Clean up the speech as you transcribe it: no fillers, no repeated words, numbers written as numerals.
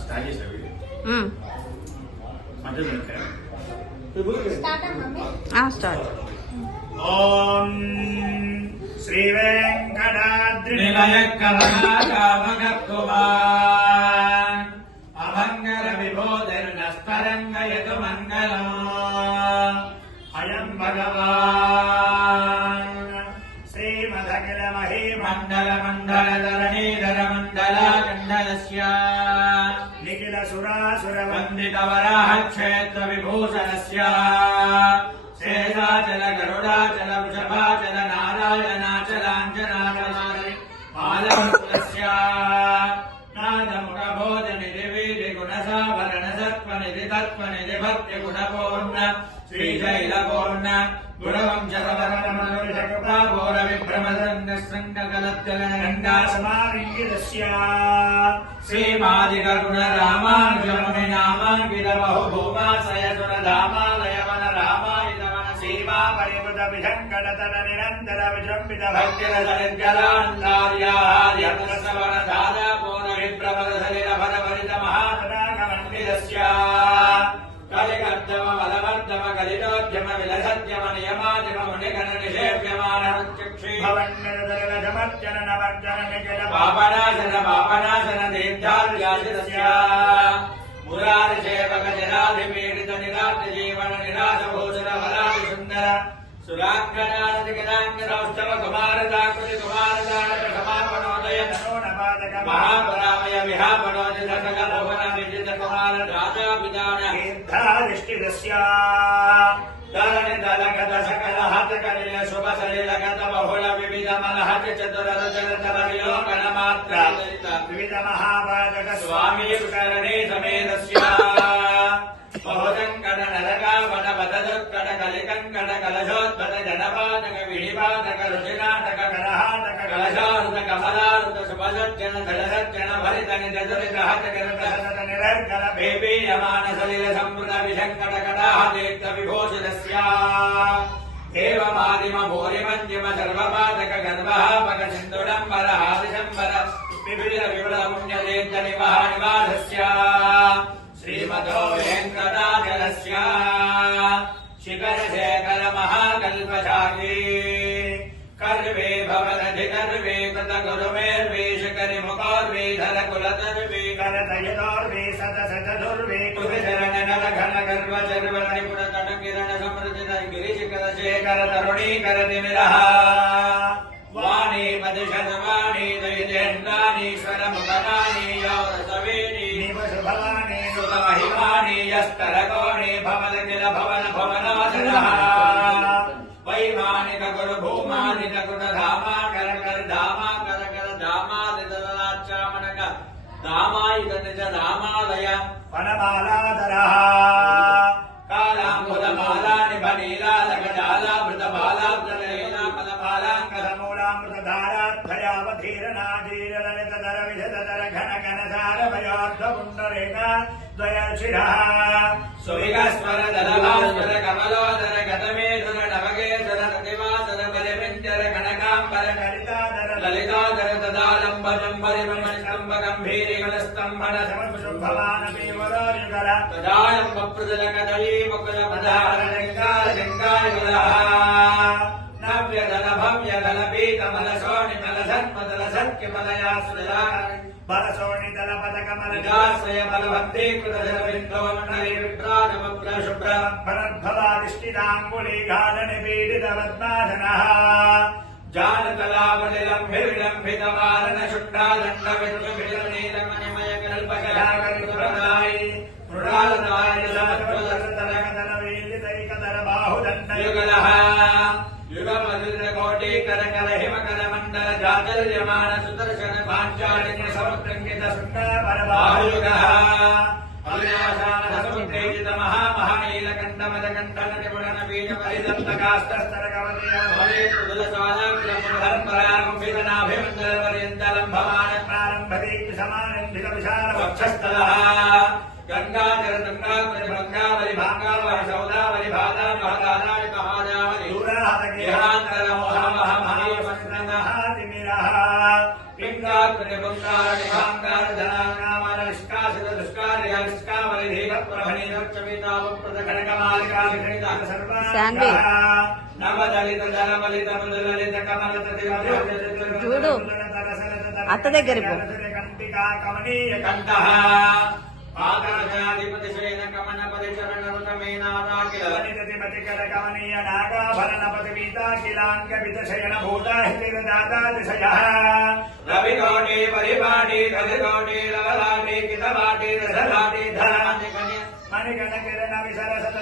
Start చేసావు start. ఓం శ్రీ వెంకటాద్రి అభంగర విభోదర్నస్తరంగయతు మంగళం అయం భగవాన్ శ్రీమదఖిల మహీ మండల మండలధరణీధర మండలాఖండలస్య నిఖిల సురాసుర వందిత వరాహ క్షేత్ర విభూషణస్య శేషాచల గరుడాచల వృషభాచల నారాయణాచలాంజనాచలారి మాలకులస్య నాదముఖబోధనిధి వీధి గుణసాభరణ సత్వనిధి తత్వనిధి భక్తి గుణపూర్ణ శ్రీశైలపూర్ణ గుణవంశరమణమనుషకృపాఘోర విభ్రమసంగలద్గలనందాసమాలింగితస్య శ్రీమాదిక గుణ రామానుజముని నామాంకిత బహుభూమాశ్రయ సురధామాలయ వన రామాయుధ వన సీమా పరిమృత విషంకటతన నిరంతర విజృంభిత భక్తిరసనిర్జలాంధార్యార్యపురసవన ధారా పూర్ణ విభ్రమద సలిల భరభరిత మహాతడాకమండితస్య కలికర్దమ బలవర్ధమ కలిలోద్యమ విలసద్యమ నియమాదిమ మునిగణ నిషేవ్యమాన చక్షి భవన్నరదరలజమర్జన నవర్జన నిఖిల పాపనాశన పాపనాశన దీర్ఘార్యాసితస్య మురారి సేవక నిరాధి పీడిత నిరాధ జీవన నిరాశ భూషణ వరాది సుందర సురాంగనాది గణాంగరౌస్తవ కుమారదాకృతి కుమారదానక సమాపనోదయ నరోణపాదక మహాపరామయ విహాపనోదిత సకల భువన విజిత కుమార రాజాభిదాన తీర్థాధిష్ఠితస్య ధరణి దళగత సకల హతకలిల శుభ సలిలగత బహుళ వివిధ మలహత చతురరచరతర విలోకన మాత్ర వివిధ మహాపాదక స్వామి కరణే సమేతస్య బహుదంకట నరకావన వదదుత్కట కలికంకట కలశోద్భత జనపాదక విడిపాదక రుచినాటక కలహాటక కలశారుత కమలారుత శుభసజ్జన ధనసజ్జన భరిత నిజరిత హతకరత నిరర్కల భేపీయమాన సలిల సంవృత విశంకట కటాహదేక్త విభూషితస్య ఏవమాదిమ భూరిమంజిమ సర్వపాదక గర్భాపక సింధుడంబర హాదిశంబర వివిధ విపుల పుణ్యదేత్త నివాసస్య శ్రీమదో వెంకటాచలస్య శిఖర శేఖర మహాకల్పశాఖీ కర్వే భవనధి కర్వే కృత గురుమేర్వే శిఖరి ముఖోర్వే ధర కులతర్వే కరతయదోర్వే సత సతదుర్వే కుశరణ నల ఘన గర్వ చర్వణ నిపుణ తట కిరణ సమృద్ధి గిరి శిఖర శేఖర తరుణీకర తిమిరః వాణీ మధుశతవాణీ దైజేంద్రాణీశ్వర ముఖనానీ యౌరసవేణీ నివశుభవాణీ సుత మహిమానీ యస్తరకోణీ భవనకిల భవన భవనాశనః వైమానిక గురు భూమానిక గుణ ధామా కర కర ధామా కర కర ధామాదితలాచామనక ధామాయుధ నిజ ధామాలయ వనమాలాధరః కాలాంబుధ మాలాని భనీలాలక జాలామృత బాలాబ్దలేనా పదమాలాంకధమూలామృత ధారాధ్వయావధీరనాధీరలలిత ధర విషద ధర ఘన ఘన ధార భయార్థ పుండరేక ద్వయశిరః సువిగస్వర దళభాస్వర కమలోదర గతమేధుర నవగేధర ప్రతిమాధర బలిమించర కనకాంబర కలితాధర లలితాధర తదాలంబజంబరిమస్తంభ గంభీరి కలస్తంభన సమశుభవాన పీవరోయుగల తదాయంబ ప్రజల కదలీ ముకుల పదార లింగాల లింగాయ కులః నవ్యదల భవ్యదల పీతమల శోణిమల ధర్మదల సత్యమలయాసులా బలశోణితల పదకమల జాశ్రయ బలవంతీకృత జలబిందో మండలి విభ్రాజమగ్ర శుభ్ర భరద్భవాదిష్టితాంగుళీ గాలని పీడిత పద్మాసనః జానతలావలిలంభివిలంభిత వారణ శుండాదండ విద్యువిలనీలమణిమయ కల్పకలాకరిప్రదాయి మృణాలదాయ సమత్వదరతరగదన వీలితైకదర బాహుదండ యుగలః యుగమధుర కోటీకర కర హిమకర మండల జాతర్యమాన సుదర్శన పాంచాలిని సముద్రంకిత సుందర పరబాహుయుగః అవినాశాన సముద్రేజిత మహామహనీలకంఠమద కంఠన నిపుణన బీజ పరిదంతకాస్తర కవలయ భవే తులసానాగ్రమధర్మరారంభితనాభిమండల పర్యంతలం భవాన ప్రారంభదీప్తి సమానందిత విశాల వక్షస్థలః గంగాధర తుంగావలి భంగావలి భాంగావలి సౌదావలి భాదావలి భాదావలి మహాదావలి దూరాహతకి హాంతర మోహమహ మహావస్త్రమహాతిమిరః పింగాకృతి పుంగారని భాంగార ధనానామ శాన్వి నవదలిత దళబలిత మందులలిత కమలత చూడు అత్త దగ్గరికి పో. కమనీయ కంఠః పాదరాజాధిపతి శ్రేణ కమన పరిచరణ రతమేనాదాకిల కమనీయ నాగాభరణపతి వీతాఖిలాంగ శయన భూతాహితిర్దాతాతిశయః రవికోటి పరిపాటి కవికోటి రవలాటి కితవాటి రసలాటి ధరాంతి మణిగణ కిరణ విసరసత